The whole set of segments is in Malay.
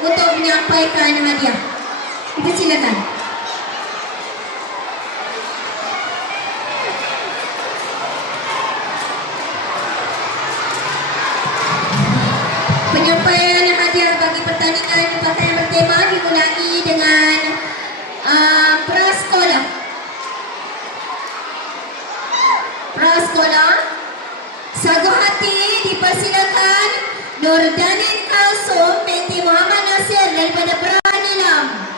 untuk menyampaikan hadiah. Dipersilakan. Penyampaian hadiah bagi pertandingan pakaian bertema dimulai dengan prasekolah. Prasekolah Sagu Hati dipersilakan Nurdanin Kalsum binti Muhammad Nasir daripada Peranilam.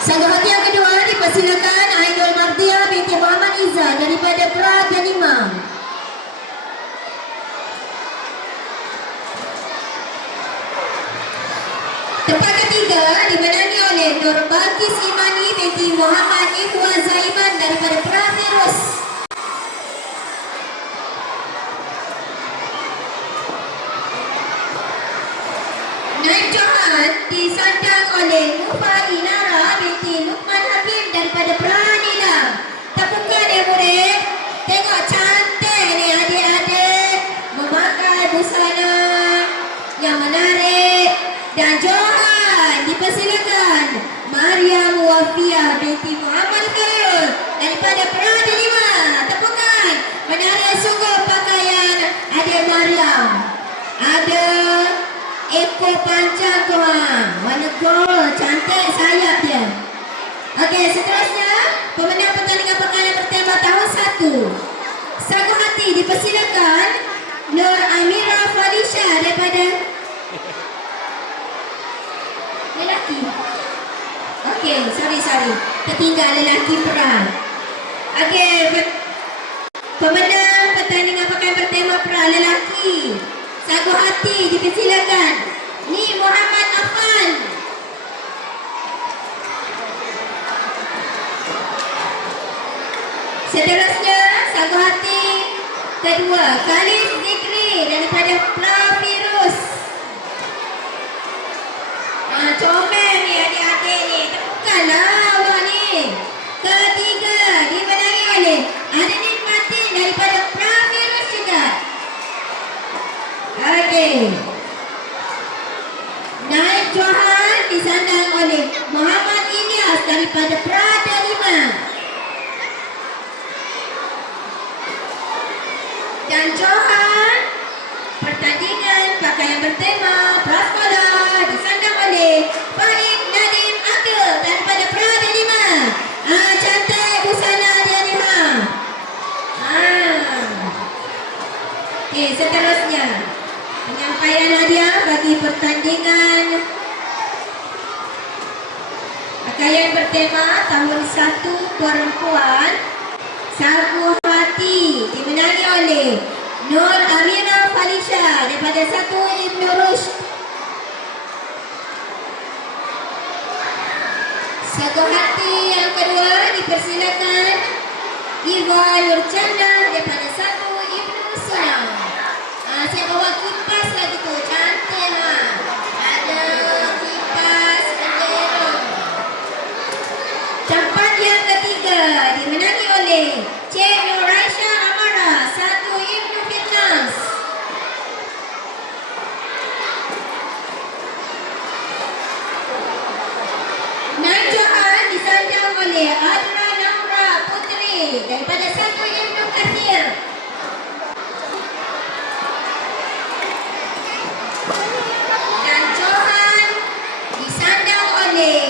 Sagu Hati yang kedua dipersilakan Ainul Mardia binti Muhammad Izzah daripada Peranilam. Tempat ketiga dimenangi oleh Nur Balkis Imani binti Muhammad Ikhwan Zaiman daripada Pravirus. Naib Johan disandang oleh Nufai Nara binti Lukman Hakim daripada Peranilam. Tepukan ya murid. Tengok cantik ni adik-adik memakai busana yang menarik. Dan Johan dipersilakan Maryam Wafiah binti Muhammad Khairul daripada Peranilam. Tepukan. Menarik sungguh pakaian adik Maryam. Ada ekor panjang tuan, warna gold, cantik sayap dia. Okey, seterusnya pemenang pertandingan pakaian bertema tahun 1 Sagu Hati dipersilakan Nur Amira Falisha daripada lelaki. Okey, sorry, tertinggal lelaki peran. Okey, pemenang pertandingan pakaian bertema peran lelaki Sagu Hati dipersilakan Ni Muhammad Afan. Seterusnya Sagu Hati kedua Khalid Zikri daripada Pravirus. Comel ni adik-adik ni. Tepukanlah Allah ni. Ketiga dimenangi oleh Adenin Martin daripada Pravirus juga. Okey. Naib Johan disandang oleh Muhammad Ilyas daripada Prada 5. Dan Johan pertandingan pakaian bertema prasekolah disandang oleh Farid Nadim Akil daripada Prada 5. Cantik busana dia ni Okey, seterusnya penyampaian hadiah bagi pertandingan pakaian bertema tahun 1 perempuan Sagu Hati dimenangi oleh Nur Amina Falisha daripada 1 Ibn Rushd. Sagu Hati yang kedua dipersilakan Iwa Nurchandra daripada 1 Ibn Sulam. Saya bawa kipas lagi tu, cantik ada kipas bendera. Tempat yang ketiga dimenangi oleh Cik Nur Raisha Amara 1 Ibn Fitness. Naib Johan disandang oleh Adra Namra Putri daripada 1 Ibn Kathir. Dan Johan disandang oleh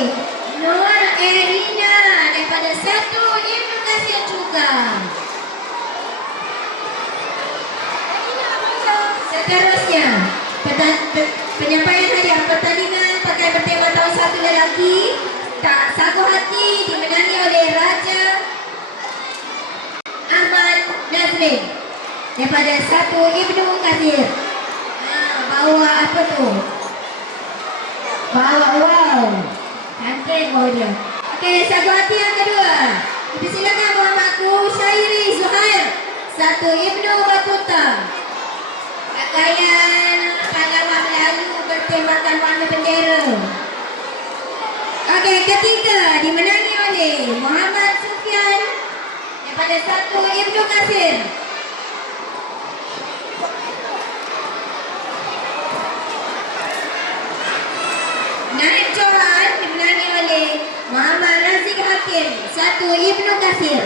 Nur Erina daripada 1 Ibn Kathir juga. Seterusnya penyampaian hadiah pertandingan pakaian bertema tahun 1 lelaki Sagu Hati dimenangi oleh Raja Ahmad Nazrin daripada 1 Ibnu Kathir. Bawa apa tu? Wow, cantik bawa dia. Okey, Sagu Hati yang kedua dipersilakan Muhammad Syairi Zuhair 1 Ibnu Batuta. Pakaian pahlawan Melayu bertemakan warna bendera. Okey, ketiga dimenangi oleh Muhammad Sufian kepada 1 Ibnu Kasir. Naib Johan dimenangi oleh Muhammad Razik Hakim, 1 Ibnu Kasir.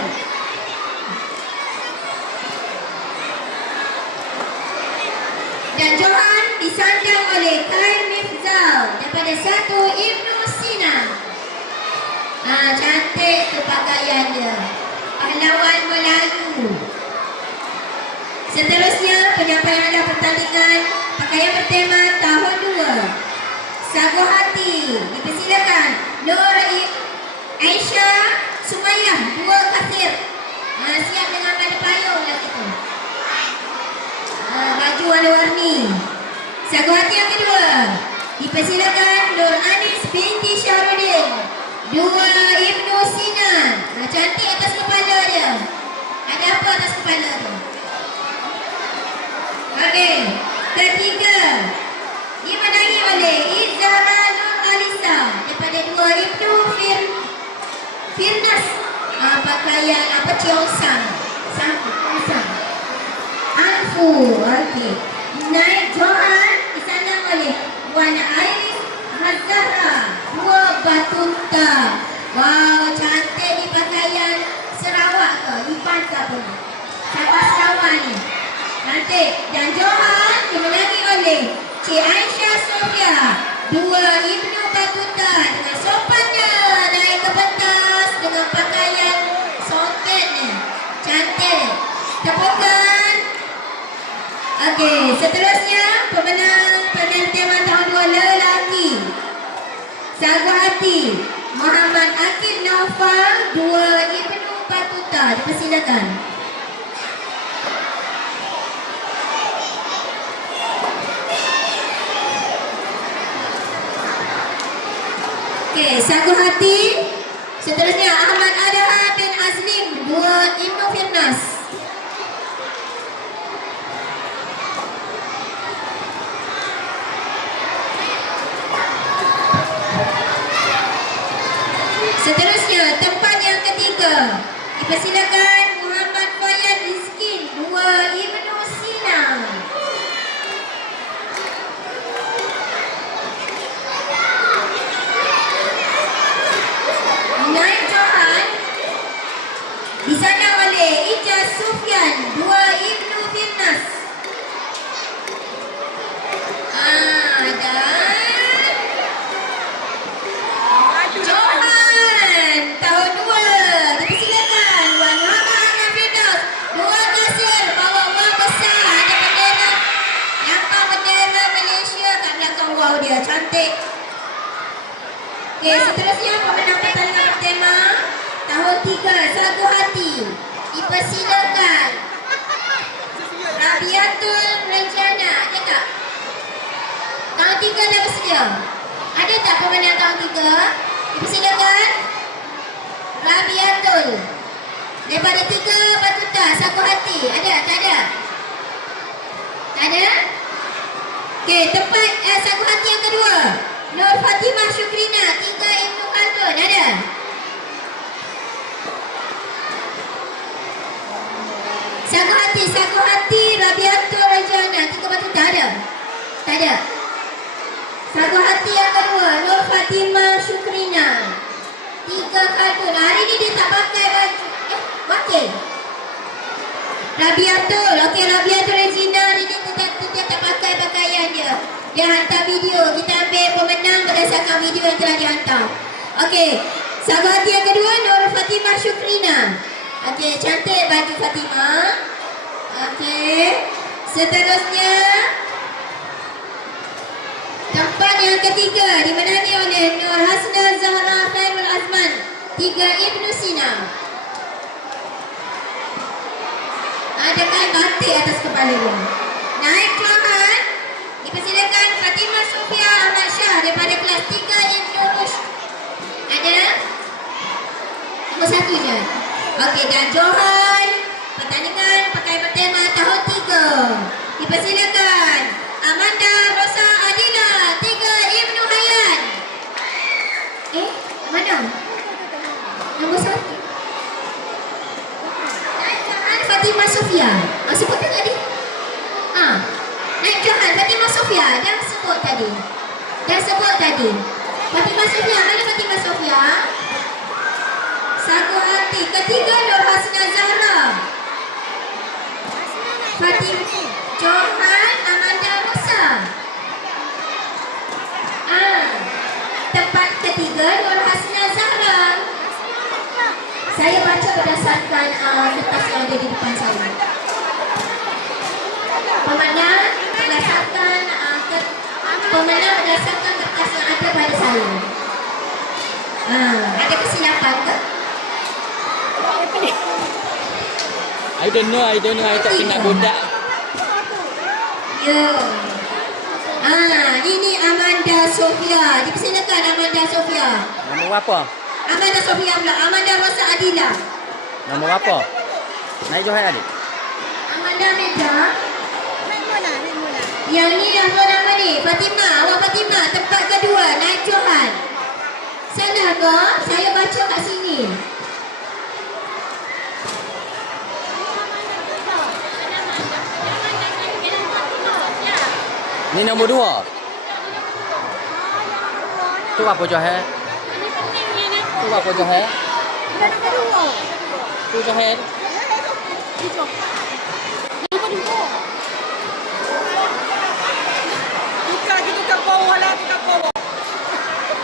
Dan Johan disandang oleh Khair Mifzal daripada 1 Ibnu Sina. Cantik tu pakaian dia. Pahlawan Melayu. Seterusnya penyampaian adalah pertandingan pakaian bertema tahun 2. Sagu Hati dipersilakan Nur Aisyah Sumayyah, 2 Kasir. Siap dengan pada payung lah kita. Baju warna-warni. Sagu Hati yang kedua dipersilakan Nur Anis binti Syahrudin, 2 Ibnu Sinan. Cantik atas kepala dia. Ada apa atas kepala tu? Okey. Ketiga dimenangi oleh Izzara Nur Alisa daripada 2 Ibnu Firnas. Pakaian apa Ciongsang. Sang. Alfu. Okey. Naib Johan disandang oleh Wan Airis Hazara, 2 Batuta. Wow, cantik ni pakaian Sarawak ke? Ipan ke apa ni? Siapa Sarawak ni? Cantik. Dan Johan dimenangi oleh Cik Aisyah Sofia, 2 Ibnu Batuta, dengan sopannya naik ke pentas dengan pakaian soket ni. Cantik. Tepukan. Okey, seterusnya pemenang pentas tahun 2 lelaki. Sagu Hati Muhammad Akid Naufal, 2 Ibnu Batuta. Dipersilakan. Okey, Sagu Hati. Seterusnya Ahmad Adha bin Azlim, 2 Ibnu Firnas. Seterusnya tempat yang ketiga dipersilakan Muhammad Fayan Rizkin, 2 Ibnu Sina. Naib Johan disandang oleh Ijaz Sufyan, 2 Ibnu Firnas. Johan tahun 2 dipersilakan Wan Muhammad Nafidas, 2 Kasir, bawa wang besar, ada bendera, nampak bendera Malaysia kat belakang wow dia, cantik. Okey, seterusnya pemenang pertandingan bertema tahun 3 Sagu Hati dipersilakan Rabiatul Rencana. Ada tak? Tahun 3 dah bersedia? Ada tak pemenang tahun 3? Dipersilakan Rabiatul daripada 3 Batuta Sagu Hati. Ada? Tak ada? Tak ada? Okey, tempat Sagu Hati yang kedua Nur Fatimah Syukrina, 3 Ibnu Khaldun. Ada? Sagu Hati Rabiatul Rajana, 3 Batuta. Ada? Tak ada? Sagu Hati yang kedua Nur Fatimah Syukrina, 3 Khaldun. Hari ni dia tak pakai baju wakil Rabiatul. Okey, Rabiatul Regina hari ni dia tak pakai pakaian dia. Dia hantar video. Kita ambil pemenang berdasarkan video yang telah dihantar. Okey, Sagu Hati yang kedua Nur Fatimah Syukrina. Okey, cantik baju Fatimah. Okey, seterusnya tempat yang ketiga dimenangi oleh Nur Hasna Zahra Khairul Azman, 3 Ibnu Sina. Ada kain batik atas kepala dia. Naib Johan dipersilakan Fatimah Sofia Ahmad Shah daripada kelas 3 Ibnu Rushd. Ada? Nombor 1 je. Okey, dan Johan pertandingan pakai bertema tahun 3 dipersilakan Amanda Rosa Adila, 3 Ibnu Hayyan. Mana? Nombor 1. Sofia. Sebut tak tadi? Naib Johan, Fatimah Sofia. Dah sebut tadi. Fatimah Sofia, mana Fatimah Sofia? Sagu Hati. Ketiga Nur Hasna Zahra. Fatimah Johan, Amanda Musa. Tempat ketiga Nur Hasna Zahra. Saya baca berdasarkan kertas yang ada di depan saya. Pemenang berdasarkan kertas yang ada pada saya. Ada kesilapan ke? I don't know. I tak kenal budak. Ya. Ini Amanda Sofia. Dipersilakan Amanda Sofia. Nombor apa? Amanda Sofia pula. Amanda Rosa Adila. Nombor apa? Naik Johan adik. Amanda Meda. Yang ni nombor nama ni. Fatimah. Awak Fatimah. Tempat kedua. Naib Johan. Salah ke? Saya baca kat sini. Ni nombor 2. Tu apa Johan? Tu apa Johan? Tu Johan.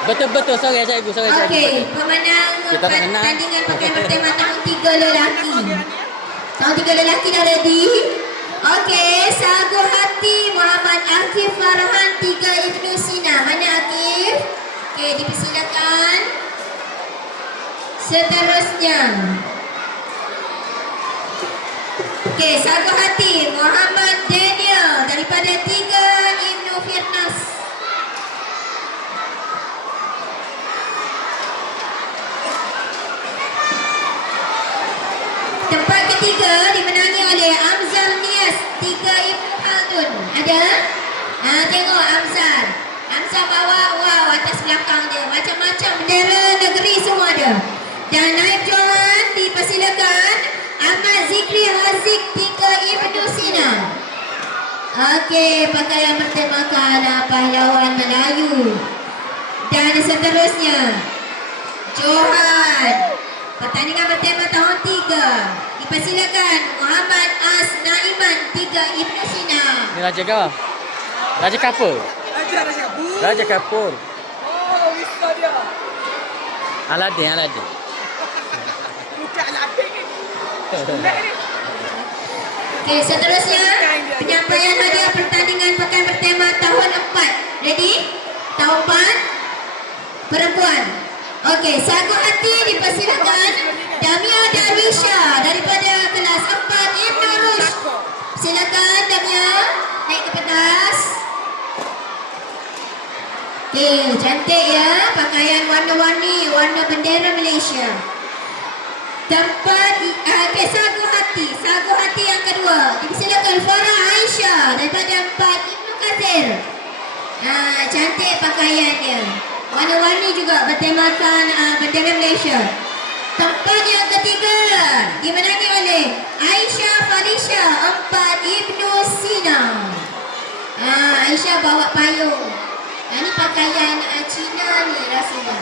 Betul-betul, sorry cikgu. Okey, pemenang Kita tak kenal. pertandingan pakaian bertema tahun 3 lelaki. Tahun 3 lelaki dah ready? Okey, Sagu Hati Muhammad Akif Farhan 3 Ibnu Sina. Mana Akif? Okey, dipersilakan. Seterusnya. Okey, Sagu Hati Muhammad Daniel daripada 3 Ibnu Firnas. Tempat ketiga dimenangi oleh Amzal Nias 3 Ibnu Khaldun. Ada? Tengok Amzal. Amzal bawa atas belakang dia. Macam-macam bendera negeri semua ada. Dan Naib Johan dipersilakan Ahmad Zikri Haziq 3 Ibnu Sina. Okey, pakaian bertemakan pahlawan Melayu. Dan seterusnya Johan. Pertandingan bertema tahun 3. Dipersilakan Muhammad As Naiman 3 Ibnu Sina. Ni Raja ke? Raja Kapur. Raja Kapur. Oh, bisa dia. Aladin. Bukan Aladin ni. Okey, seterusnya penyampaian hadiah pertandingan pakaian bertema tahun 4. Ready? Tahun 4 perempuan. Okey, Sagu Hati dipersilakan Damia Darwisha daripada kelas 4 Ibnu Rushd. Silakan Damia naik ke pentas. Okey, cantik ya, pakaian warna-warni, warna bendera Malaysia. Tempat Sagu Hati yang kedua. Dipersilakan Farah Aisyah daripada 4 Ibnu Kathir. Cantik pakaiannya. Warna-warni juga bertemakan bendera Malaysia. Tempat yang ketiga dimenangi oleh Aisyah Falisha 4 Ibnu Sina. Aisyah bawa payung. Ini pakaian Cina ni rasanya.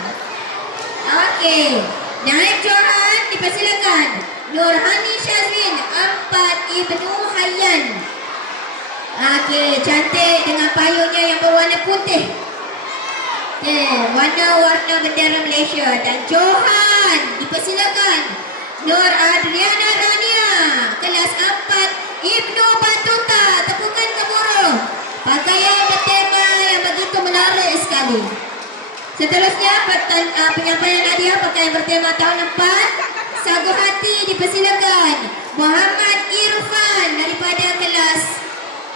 Okey, Naib Johan dipersilakan Nurhani Syazmin 4 Ibnu Hayyan. Okey, cantik dengan payungnya yang berwarna putih. Warna-warna bendera Malaysia. Dan Johan dipersilakan Nur Adriana Rania kelas 4 Ibnu Batuta. Tepukan gemuruh. Pakaian bertema yang begitu menarik sekali. Seterusnya penyampaian hadiah pakaian bertema tahun 4. Sagu Hati dipersilakan Muhammad Irfan daripada kelas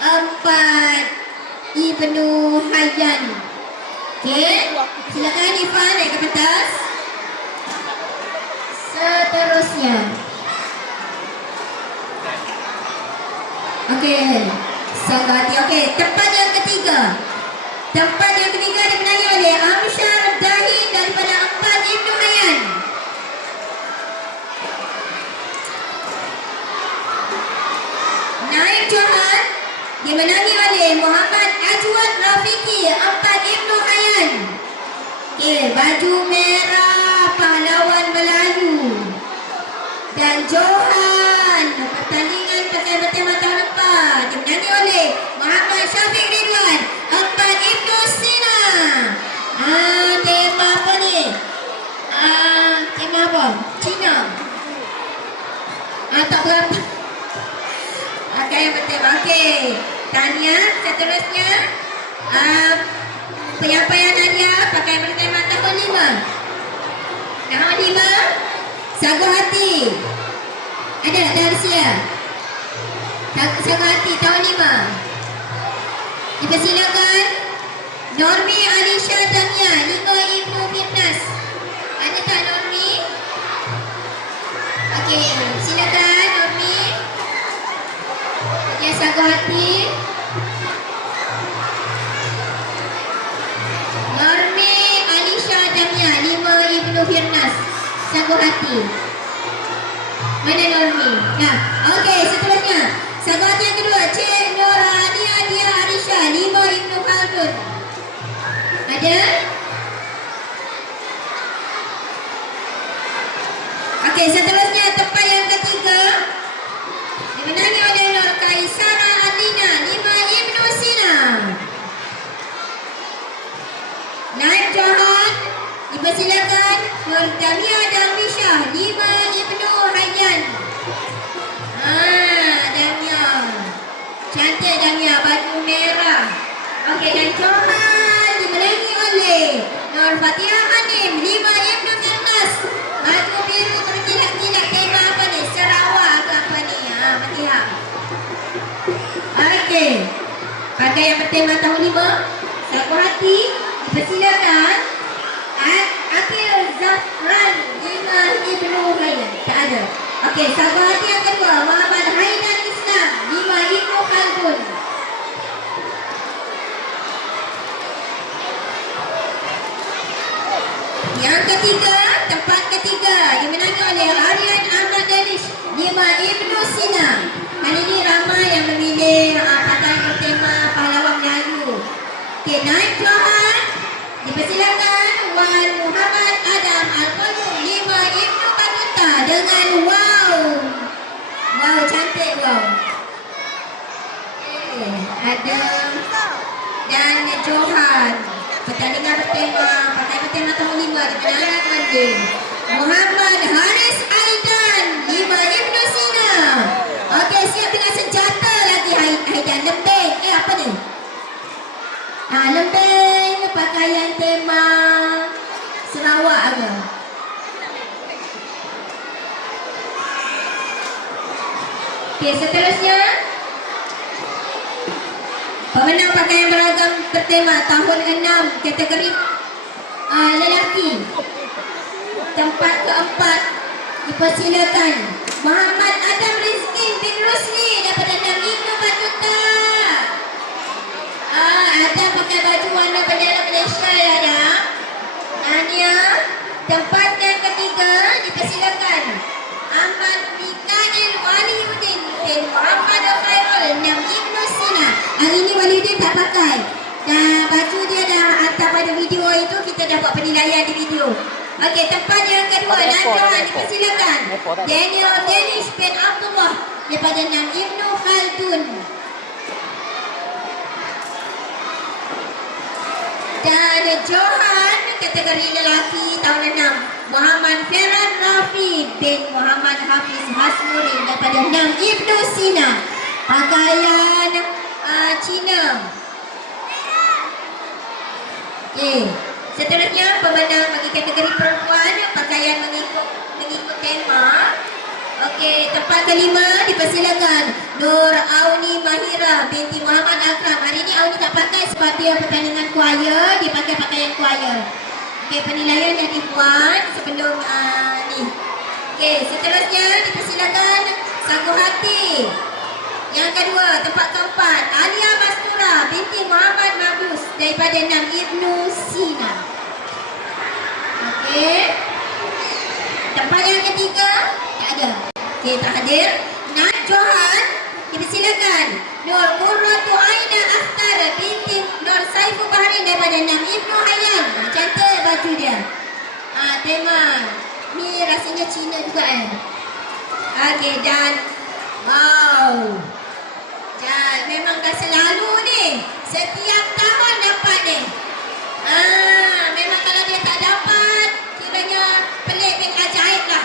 4 Ibnu Hayyan. Okey, silakan Irfan naik ke pentas. Seterusnya. Okey, Sagu Hati. Okey, tempat yang ketiga. Tempat yang ketiga dimenangi oleh Amsyar Dahin daripada 4 Ibnu Hayyan. Naib Johan dimenangi oleh Muhammad Ajwan Rafiqi 4 Ibnu Hayyan. Okey, baju merah pahlawan Melayu. Dan Johan pertandingan pakai bertema tahun lepas dimenangi oleh Muhammad Syafiq Ridwan 4 Ibnu Sina. Tema apa ni? Tema apa? Cina. Tak berapa. Pakai yang bertema. Okey. Tanya seterusnya. Penyampaian hadiah pakai bertema tahun 5. Tahun 5. Sagu hati. Ada dari sila. Sagu hati tahun 5. Dipersilakan Normi Alisha Damia 5 Ibnu Firnas. Ada tak Normi? Okey, silakan Normi. Dia sagu hati. Normi Alisha Damia 5 Ibnu Firnas. Sagu hati. Mana Normi? Nah, okey, seterusnya. Sagu hati yang kedua, Cik Nurhania Dia Arisha 5 Ibnu Khaldun. Ada? Okey, seterusnya tempat yang ketiga dimenangi oleh Nur Kaisara Alina 5 Ibnu Sina. Naib Johan dipersilakan Nur Damia Darwisha 5 Ibnu Hayyan. Damia. Cantik Damia, baju merah. Okey, dan Johan dimenangi oleh Nur Fatihah Hanim 5 Ibnu Firnas. Baju biru terkilat-kilat, tema apa ni? Sarawak ke apa ni? Fatihah. Okey. Pakai yang bertema tahun 5. Sagu hati dipersilakan Akil Zafran 5 Ibnu Hayyan. Tak ada. Okey, sagu hati yang kedua Muhammad Haidan Islam 5 Ibnu Khaldun. Yang ketiga, tempat ketiga dimenangi oleh Aryan Ahmad Danish 5 Ibnu Sina. Kali ini ramai yang memilih pakaian bertema pahlawan Melayu. Okey, Naib Johan dipersilakan Wan Muhammad Adam Al-Qayyum 5 Ibnu Batuta dengan wow. Wow, cantik wow. Okay, ada dan Johan pertandingan bertema pakai bertema tahun 5 dimenangi oleh Muhammad Haris Aidan 5 Ibnu Sina. Okey, siap dengan senjata lagi Aidan. Lembing. Apa ni? Lembing pakaian tema Sarawak ke? Okey, seterusnya pemenang pakaian beragam bertema tahun 6 kategori lelaki. Tempat keempat dipersilakan Muhammad Adam Rizki bin Rusli daripada 6 Ibnu Batuta. Adam pakai baju warna bendera Malaysia ya ada. Ania. Tempat yang ketiga dipersilakan Ahmad Mikail Waliuddin bin Muhammad Khairul 6 Ibnu Sina. Hari ini Waliuddin tak pakai. Dan baju dia dah hantar pada video itu, kita dah buat penilaian di video. Okey, tempat yang kedua Najwan dipersilakan Daniel Dennis bin Abdullah daripada 6 Ibnu Khaldun. Dan Johan kategori lelaki tahun 6 Muhammad Ferhan Rafi bin Muhammad Hafiz Hasmurin daripada 6 Ibnu Sina. Pakaian Cina. Okey, seterusnya pemenang bagi kategori perempuan pakaian mengikut tema. Okey, tempat kelima dipersilakan Nur Auni Mahira binti Muhammad Akram. Hari ini Auni tak pakai sebab dia pertandingan choir, dia pakai pakaian choir. Okey, penilaian dah dibuat sebelum ni. Okey, seterusnya dipersilakan Sagu Hati. Yang kedua, tempat keempat Alia Mastura binti Muhammad Mabus daripada 6 Ibnu Sina. Okey. Tempat yang ketiga tak ada. Okey, tak hadir. Naib Johan Dipersilakan Nur Qurratu Aina Akhtar binti Nur Saiful Bahrain daripada Nam Ibnu Hayyan. Cantik baju dia. Tema ni rasanya Cina juga Okey, dan wow. Dan memang dah selalu ni. Setiap tahun dapat ni. Memang kalau dia tak dapat, kiranya pelik dan ajaib lah.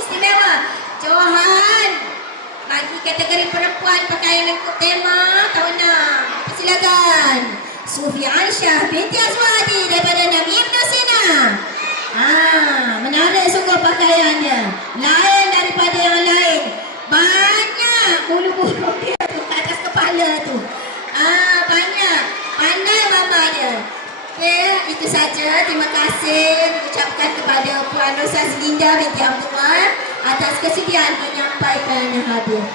Istimewa. Johan bagi kategori perempuan pakaian lengkap tema tahun 6. Silakan Sufi Aisyah binti Azwadi daripada Nabi Ibn Sina. Menarik sungguh pakaiannya. Lain daripada yang lain. Banyak bulu-bulu dia tu atas kepala tu. Banyak. Pandai mama dia. Okey, itu saja. Terima kasih diucapkan kepada Puan Rosa Selinda binti Abdullah atas kesediaan menyampaikan hadiah.